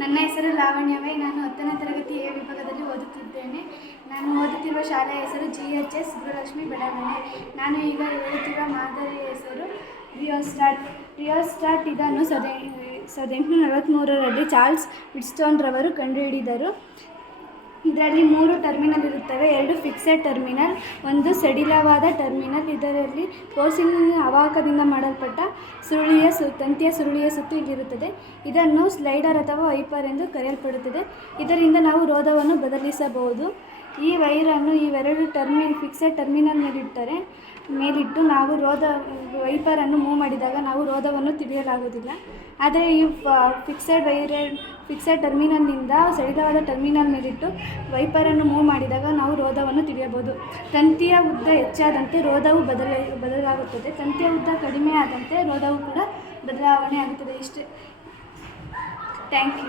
ನನ್ನ ಹೆಸರು ಲಾವಣ್ಯವೇ. ನಾನು 10ನೇ ತರಗತಿ ಎ ವಿಭಾಗದಲ್ಲಿ ಓದುತ್ತಿದ್ದೇನೆ. ನಾನು ಓದುತ್ತಿರುವ ಶಾಲೆಯ ಹೆಸರು GHS ಗೃಹಲಕ್ಷ್ಮಿ ಬಡಾವಣೆ. ನಾನು ಈಗ ಹೇಳುತ್ತಿರುವ ಮಾದರಿಯ ಹೆಸರು ರಿಯೋಸ್ಟಾಟ್. ಇದನ್ನು 1843ರಲ್ಲಿ ಚಾರ್ಲ್ಸ್ ವಿಟ್ಸ್ಟೋನ್ ರವರು ಕಂಡುಹಿಡಿದರು. ಇದರಲ್ಲಿ 3 ಟರ್ಮಿನಲ್ ಇರುತ್ತವೆ. 2 ಫಿಕ್ಸೆಡ್ ಟರ್ಮಿನಲ್, 1 ಸಡಿಲವಾದ ಟರ್ಮಿನಲ್. ಇದರಲ್ಲಿ ಪೋರ್ಸಿಲಿನ್ ಅವಾಹಕದಿಂದ ಮಾಡಲ್ಪಟ್ಟ ತಂತಿಯ ಸುರುಳಿಯ ಸುತ್ತು ಇಲ್ಲಿರುತ್ತದೆ. ಇದನ್ನು ಸ್ಲೈಡರ್ ಅಥವಾ ವೈಪರ್ ಎಂದು ಕರೆಯಲ್ಪಡುತ್ತದೆ. ಇದರಿಂದ ನಾವು ರೋಧವನ್ನು ಬದಲಿಸಬಹುದು. ಈ ವೈರನ್ನು ಇವೆರಡು ಫಿಕ್ಸೆಡ್ ಟರ್ಮಿನಲ್ ಮೇಲಿಟ್ಟು ನಾವು ವೈಪರನ್ನು ಮೂವ್ ಮಾಡಿದಾಗ ನಾವು ರೋಧವನ್ನು ತಿಳಿಯಲಾಗುವುದಿಲ್ಲ. ಆದರೆ ಈ ಫಿಕ್ಸೆಡ್ ಟರ್ಮಿನಲ್ನಿಂದ ಸಡಿಲವಾದ ಟರ್ಮಿನಲ್ ಮೇಲಿಟ್ಟು ವೈಪರನ್ನು ಮೂವ್ ಮಾಡಿದಾಗ ನಾವು ರೋಧವನ್ನು ತಿಳಿಯಬಹುದು. ತಂತಿಯ ಉದ್ದ ಹೆಚ್ಚಾದಂತೆ ರೋಧವು ಬದಲಾಗುತ್ತದೆ. ತಂತಿಯ ಉದ್ದ ಕಡಿಮೆ ಆದಂತೆ ರೋಧವು ಕೂಡ ಬದಲಾವಣೆ ಆಗುತ್ತದೆ. ಇಷ್ಟೇ. Thank you.